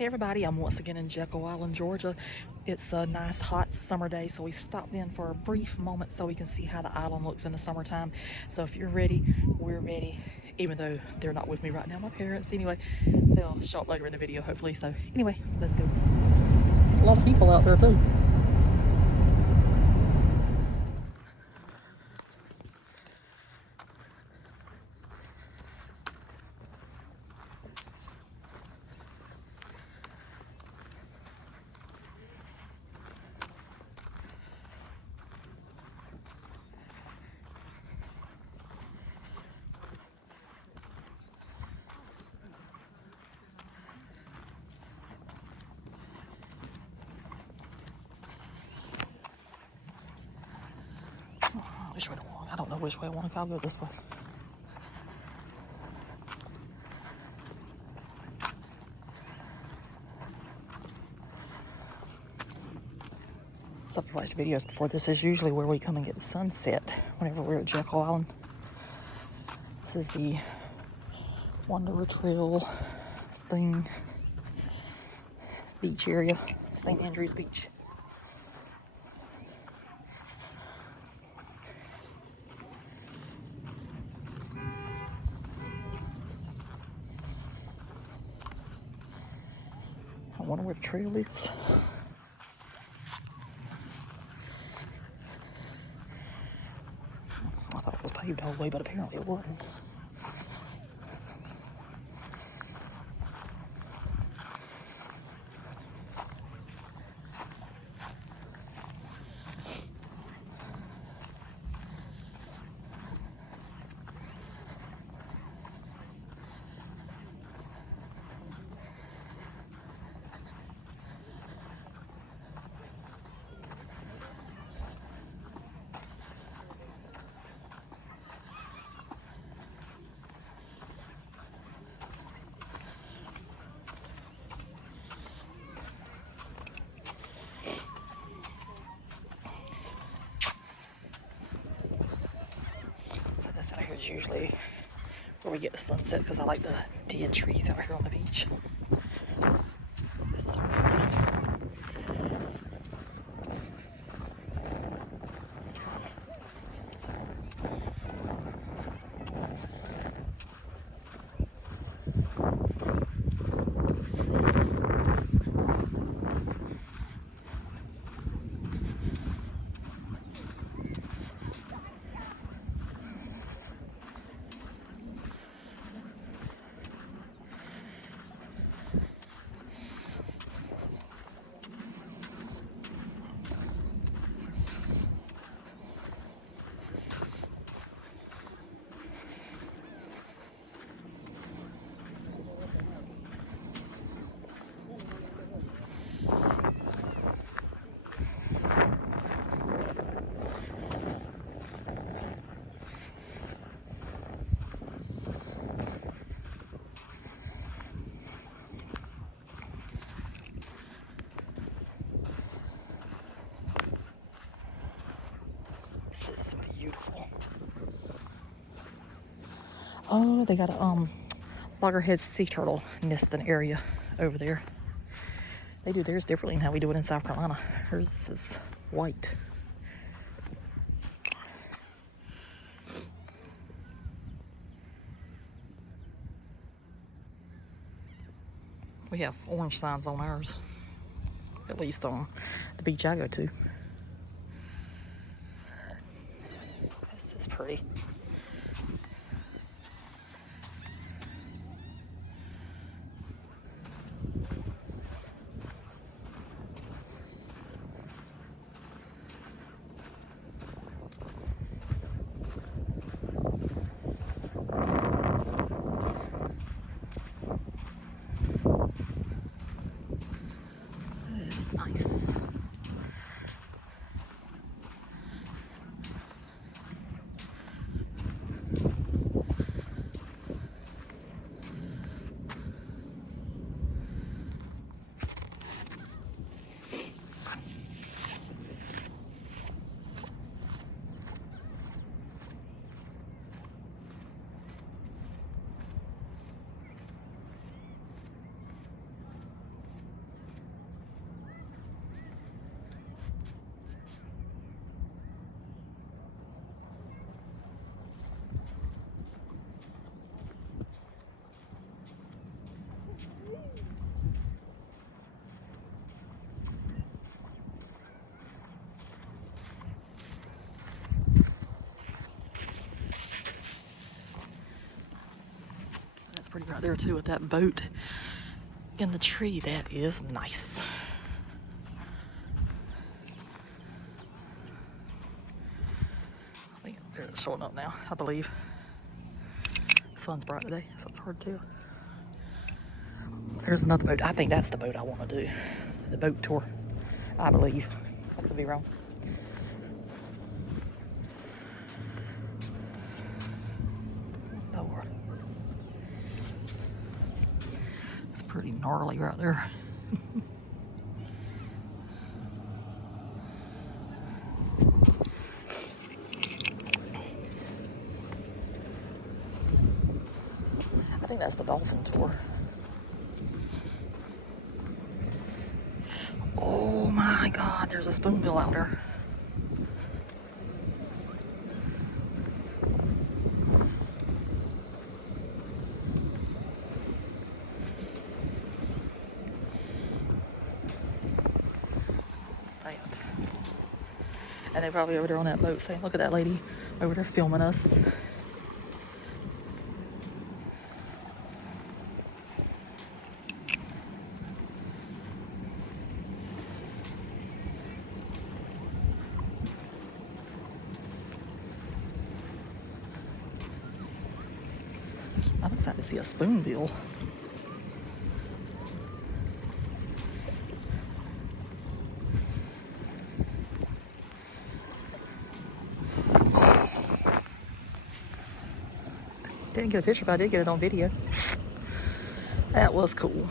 Hey everybody, I'm once again in Jekyll Island, Georgia. It's a nice hot summer day, so we stopped in for a brief moment so we can see how the island looks in the summertime. So if you're ready, we're ready, even though they're not with me right now, my parents. Anyway, they'll show up later in the video, hopefully. So anyway, let's go. There's a lot of people out there too. Which way do I want? I don't know which way I want to go. I'll go this way. So if you watched videos before, this is usually where we come and get the sunset whenever we're at Jekyll Island. This is the Wanderer Trail thing, beach area, St. Andrews Beach. I wonder where the trail is. I thought it was paved the whole way, but apparently it wasn't. This out here is usually where we get the sunset because I like the dead trees out here on the beach. It's so pretty. Oh, they got a loggerhead sea turtle nesting area over there. They do theirs differently than how we do it in South Carolina. Hers is white. We have orange signs on ours, at least on the beach I go to. This is pretty. Nice. right there too with that boat in the tree. That is nice. I think it's showing up now, I believe. The sun's bright today, so it's hard to tell. There's another boat. I think that's the boat I want to do. The boat tour, I believe. I could be wrong. Lord. It's pretty gnarly right there. I think that's the dolphin tour. Oh my God, there's a spoonbill out there. What's that? And they're probably over there on that boat saying, look at that lady over there filming us. I'm excited to see a spoonbill. Didn't get a picture, but I did get it on video. That was cool.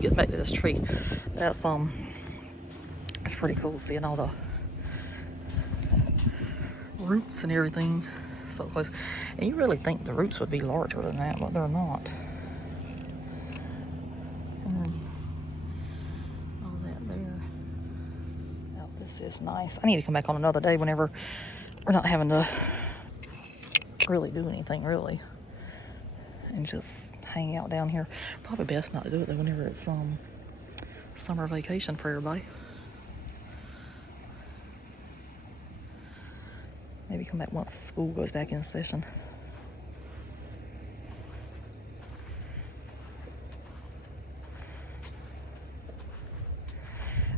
Getting back to this tree, that's it's pretty cool seeing all the roots and everything so close. And you really think the roots would be larger than that, but they're not. And then all that there. Oh, this is nice. I need to come back on another day whenever we're not having to really do anything really, and just hang out down here. Probably best not to do it though whenever it's summer vacation for everybody. Maybe come back once school goes back in session.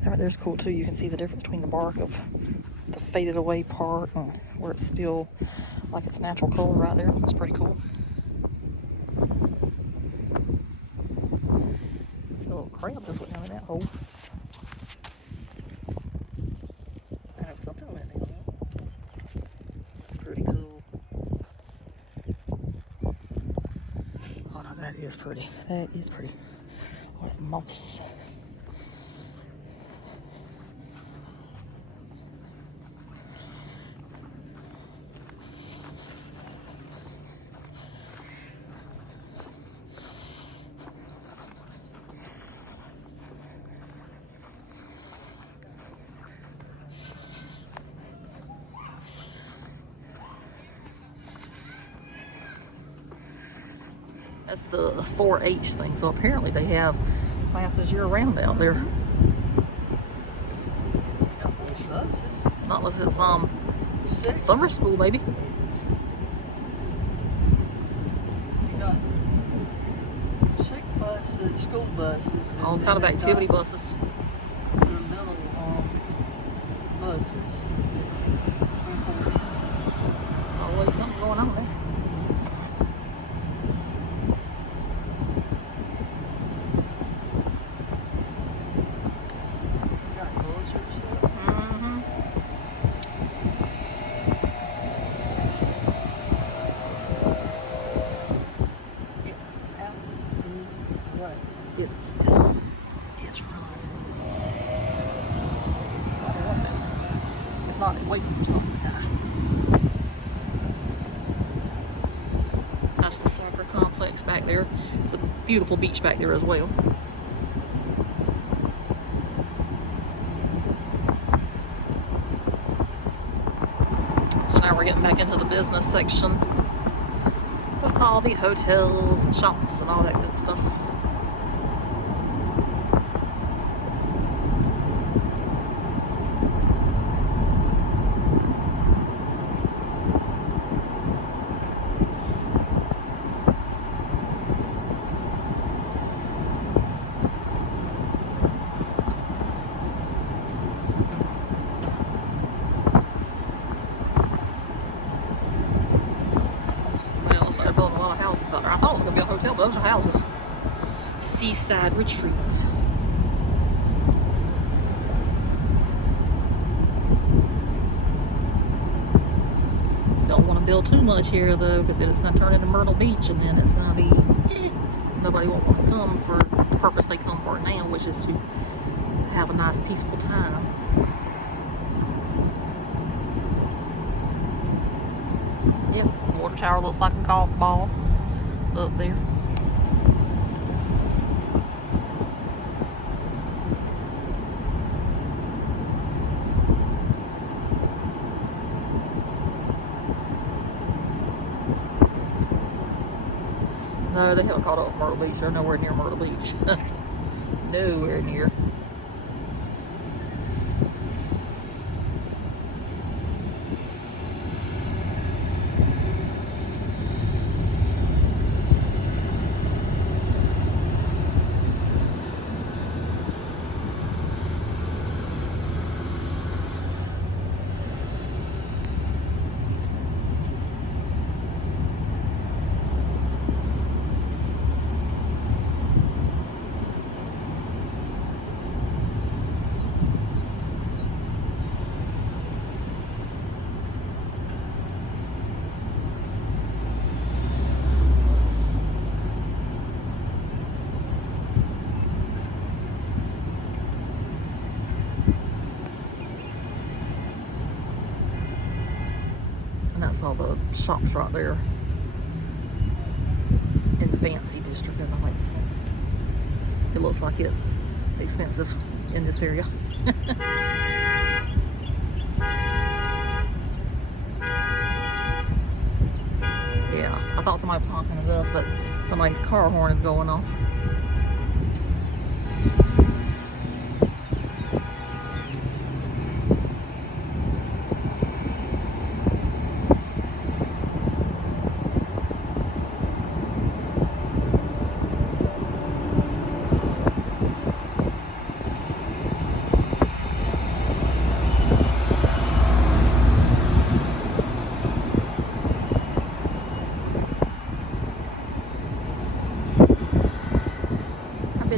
That right there's cool too. You can see the difference between the bark of the faded away part and where it's still like its natural color right there. That's pretty cool. Crab just went down in that hole. I have something on that down there. It's pretty cool. Oh no, that is pretty. That is pretty. Oh, that moss. That's the 4-H thing. So apparently they have classes year-round out there. Not unless it's summer school, maybe. Sick buses, school buses. All kind of activity buses. They're little buses. There's always something going on there. It's right. That's the soccer complex back there. It's a beautiful beach back there as well. So now we're getting back into the business section with all the hotels and shops and all that good stuff. Building a lot of houses out there. I thought it was going to be a hotel, but those are houses. Seaside Retreat. You don't want to build too much here, though, because then it's going to turn into Myrtle Beach, and then it's going to be... nobody won't want to come for the purpose they come for now, which is to have a nice, peaceful time. Yep, water tower looks like a golf ball up there. No, they haven't caught up with Myrtle Beach. They're nowhere near Myrtle Beach. Nowhere near. That's all the shops right there in the fancy district, as I like to say. It looks like it's expensive in this area. Yeah, I thought somebody was honking at us, but somebody's car horn is going off.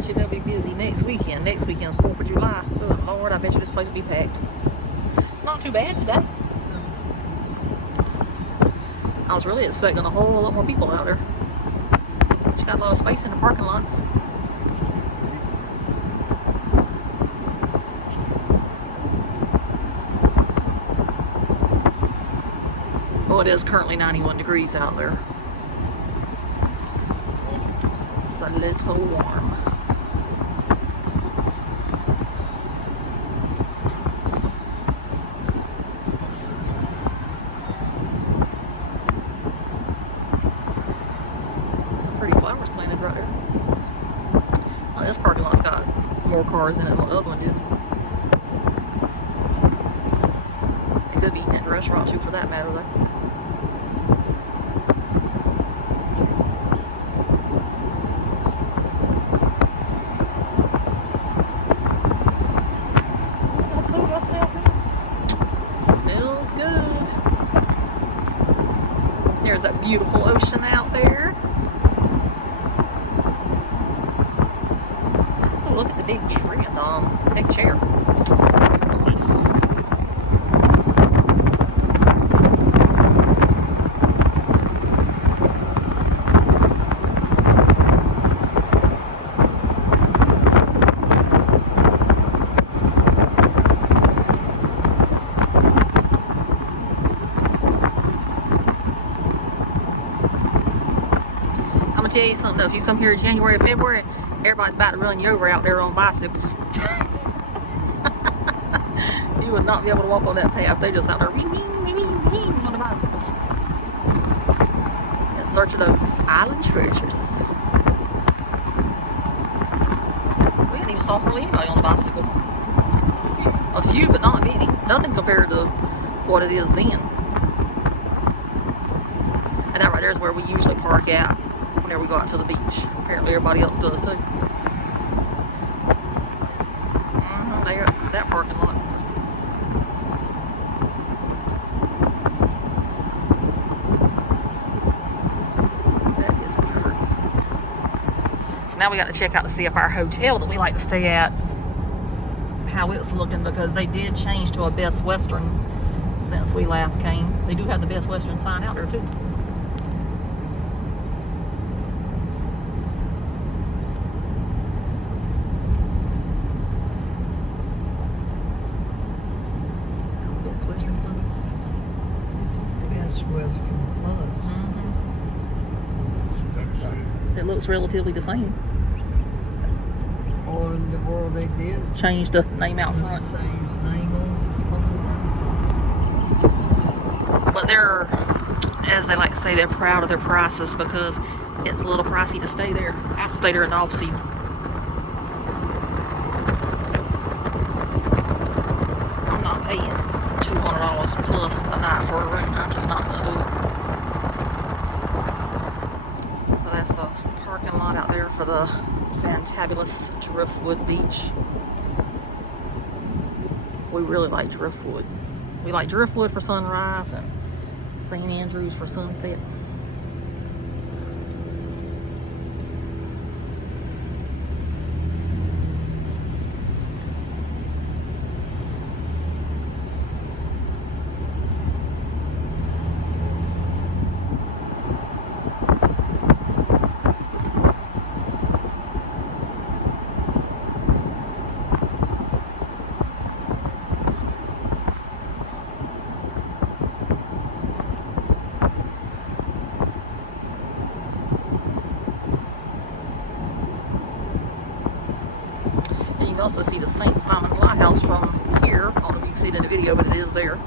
They'll be busy next weekend. Next weekend's 4th of July. Good Lord, I bet you this place will be packed. It's not too bad today. I was really expecting a whole lot more people out there. But you got a lot of space in the parking lots. Oh, it is currently 91 degrees out there. It's a little warm. This parking lot's got more cars in it than the other one did. You could be eating at the restaurant too, for that matter, though. Smells good. There's that beautiful ocean out there. Look at the big tree, big chair. It's nice. gonna tell you something though. If you come here in January or February, everybody's about to run you over out there on bicycles. You would not be able to walk on that path. They just out there on the bicycles. In search of those island treasures. We hadn't even saw hardly anybody on the bicycle. A few, but not many. Nothing compared to what it is then. And that right there is where we usually park at whenever we go out to the beach. Apparently everybody else does too. There, that parking lot. That is pretty. So now we got to check out to see if our hotel that we like to stay at, how it's looking, because they did change to a Best Western since we last came. They do have the Best Western sign out there too. Best Western Plus. It's a Best Western Plus. It looks relatively the same. All in the world they did. Changed the name out It's front. the same name on But they're, as they like to say, they're proud of their prices because it's a little pricey to stay there. I have to stay there in the off season. I'm not paying $200 plus a night for a room. I'm just not gonna do it. So that's the parking lot out there for the fantabulous Driftwood Beach. We really like Driftwood. We like Driftwood for sunrise and St. Andrews for sunset. And you can also see the St. Simon's Lighthouse from here. I don't know if you can see it in the video, but it is there.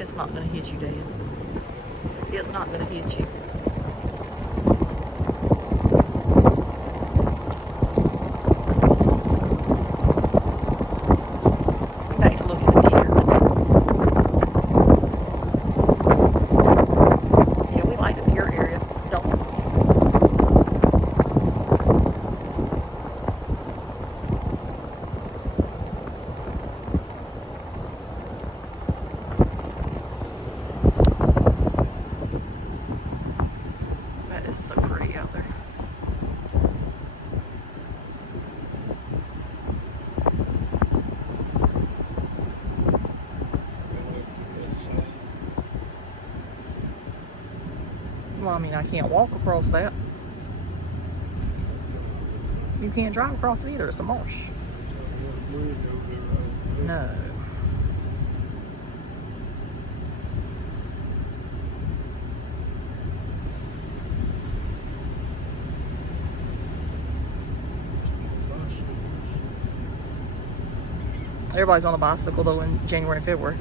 It's not going to hit you, Dad. It's not going to hit you. Back to looking at the pier. Yeah, we like the pier area, don't we? That is so pretty out there. Well, I mean, I can't walk across that. You can't drive across it either. It's a marsh. No. Everybody's on a bicycle though in January and February.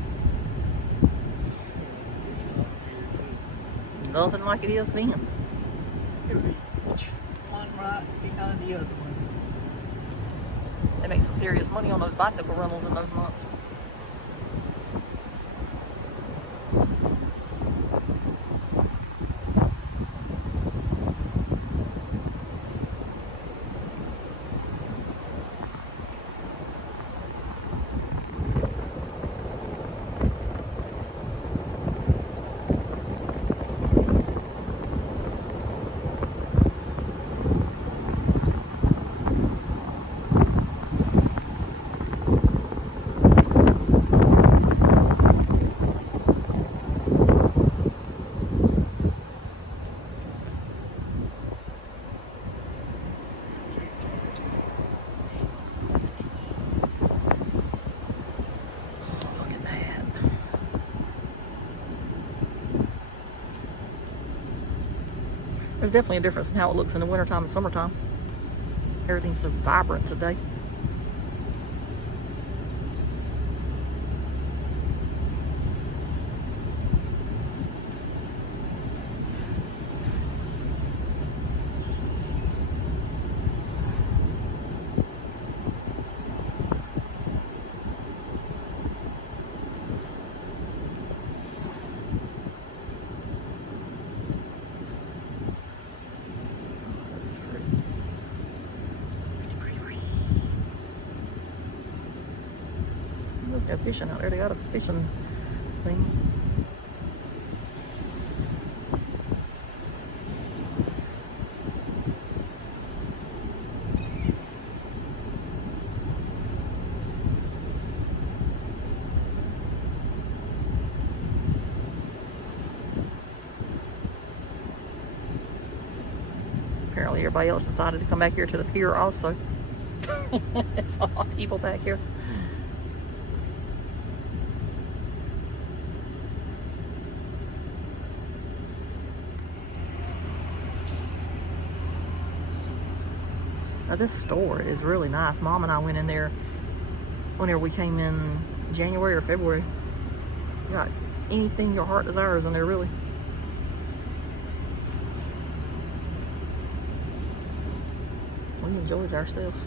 Nothing like it is then. one right behind the other one. They make some serious money on those bicycle rentals in those months. There's definitely a difference in how it looks in the wintertime and summertime. Everything's so vibrant today. Look at fishing out there. They got a fishing thing. Apparently everybody else decided to come back here to the pier also. It's a lot of people back here. Now this store is really nice. Mom and I went in there whenever we came in January or February. You got anything your heart desires in there, really. We enjoyed ourselves.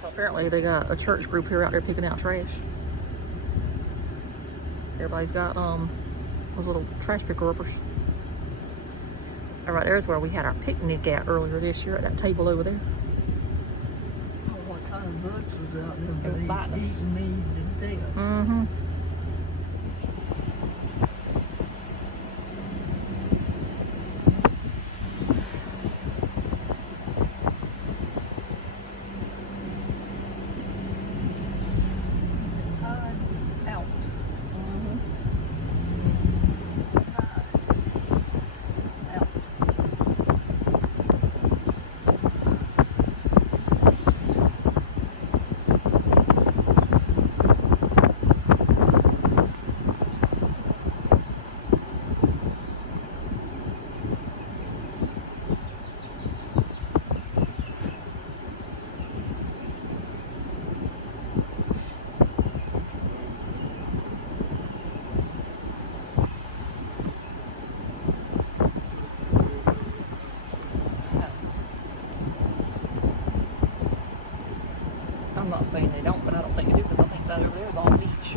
So apparently they got a church group here out there picking out trash. Everybody's got those little trash picker uppers. And right there's where we had our picnic at earlier this year, at that table over there. Oh, what kind of bugs was out there? They were biting us. Eating me to death. Mm-hmm. The tides is out. Tide. Out. I'm not saying they don't, but I don't think they do, because I think that over there is all beach.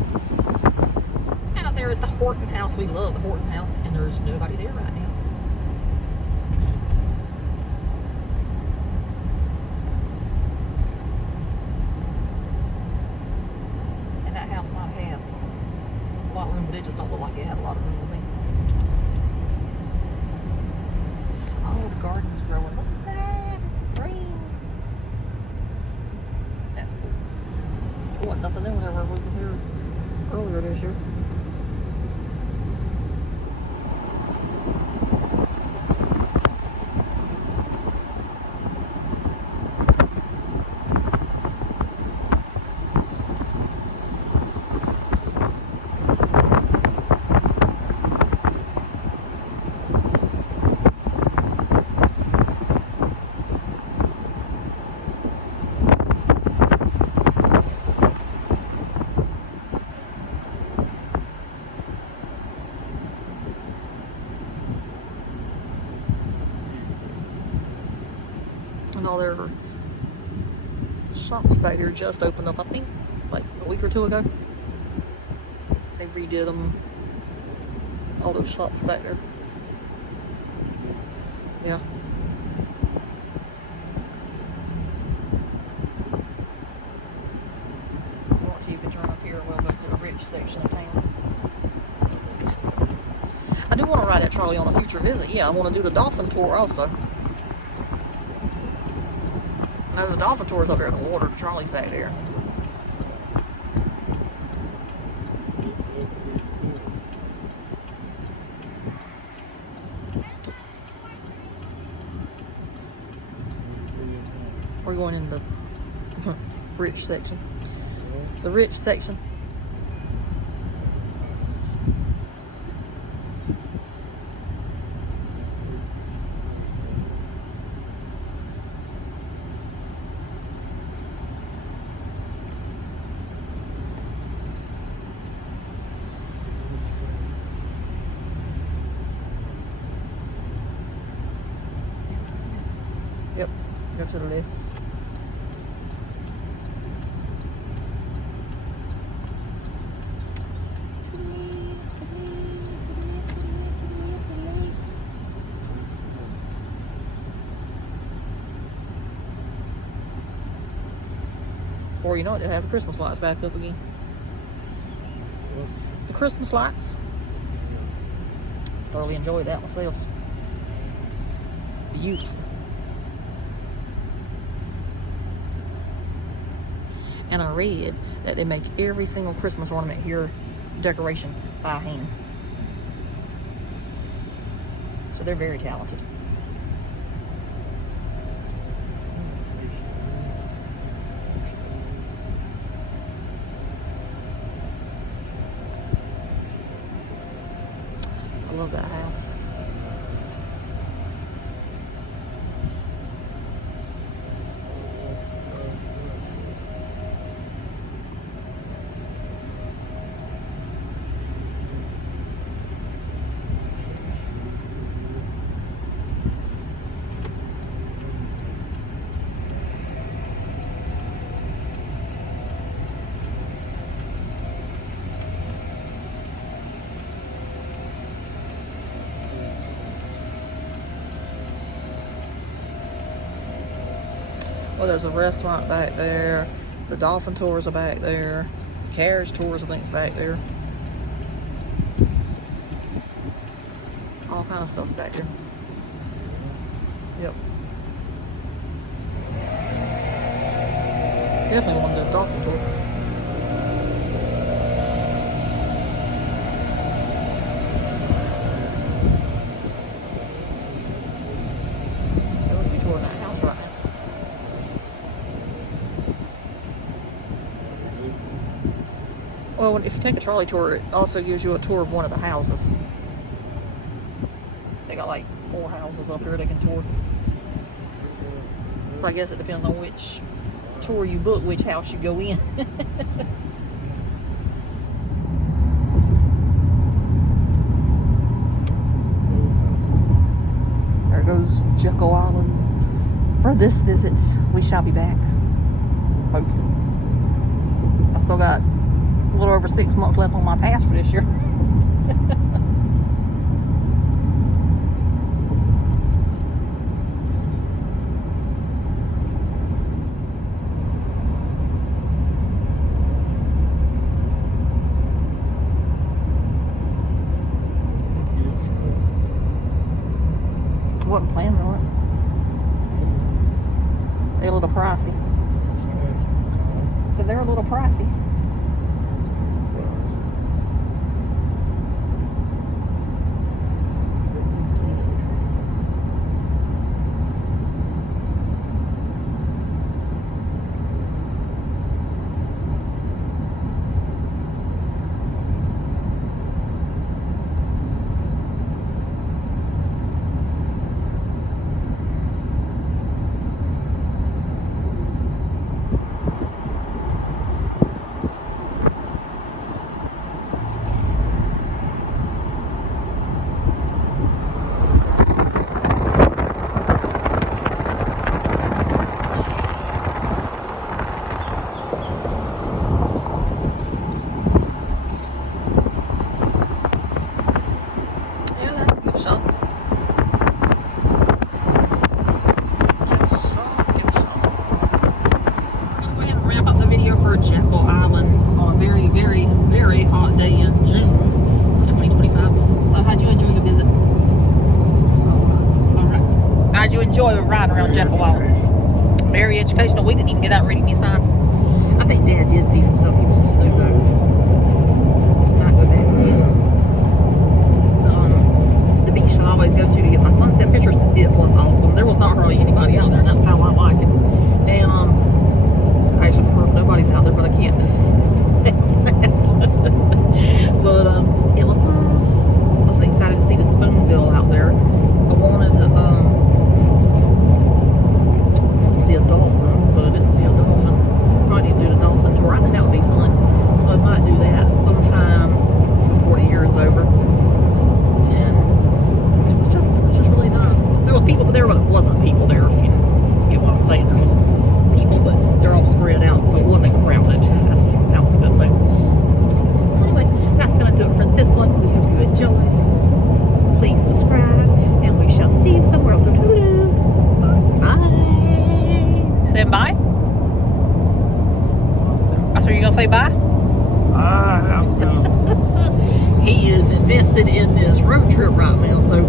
And up there is the Horton House. We love the Horton House, and there's nobody there right now. And that house might have a lot of room, but it just don't look like it had a lot of room with me. Oh, the garden's growing. Look at that. It's green. That's cool. There wasn't nothing there whenever we were here earlier this year. And all their shops back here just opened up, I think, like a week or two ago. They redid them, all those shops back there. Yeah. If you want to, you can turn up here. We'll go to the rich section of town. I do want to ride that trolley on a future visit. Yeah, I want to do the dolphin tour also. No, the dolphin tour is up there in the water. The trolley's back there. We're going in the rich section. The rich section. Yep, go to the left. Before you know it, they'll have the Christmas lights back up again. The Christmas lights. Thoroughly enjoyed that myself. It's beautiful. And I read that they make every single Christmas ornament here decoration by hand. So they're very talented. I love that house. Well, there's a restaurant back there. The dolphin tours are back there. Carriage tours, I think, is back there. All kind of stuff's back there. Yep. Definitely want to do a dolphin tour. They must be touring that house right now. Well, if you take a trolley tour, it also gives you a tour of one of the houses. They got like 4 houses up here they can tour. So I guess it depends on which tour you book, which house you go in. There goes Jekyll Island. For this visit, we shall be back. Hope. I still got a little over 6 months left on my pass for this year. I wasn't planning on it. They're a little pricey. So they're a little pricey. enjoy riding around Jekyll Island. Very educational. We didn't even get out and read any signs. I think Dad did see some stuff he wants to do though. Not go back yet. The beach that I always go to get my sunset pictures, it was awesome. There was not hardly anybody out there, and that's how I like it. And I actually prefer if nobody's out there, but I can't. But it was nice. I was excited to see the spoonbill out there. I wanted to see a dolphin, but I didn't see a dolphin. Probably need to do the dolphin tour. I think that would be fun. So I might do that sometime before the year is over. And it was just really nice. There was people, but there wasn't people there, if you get what I'm saying. There was people, but they're all spread out, so it wasn't crowded. That was a good thing. So anyway, that's going to do it for this one. We hope you enjoyed. Please subscribe, and we shall see you somewhere else. So toodaloo. Bye. Saying bye? So you're going to say bye? I don't know. He is invested in this road trip right now, so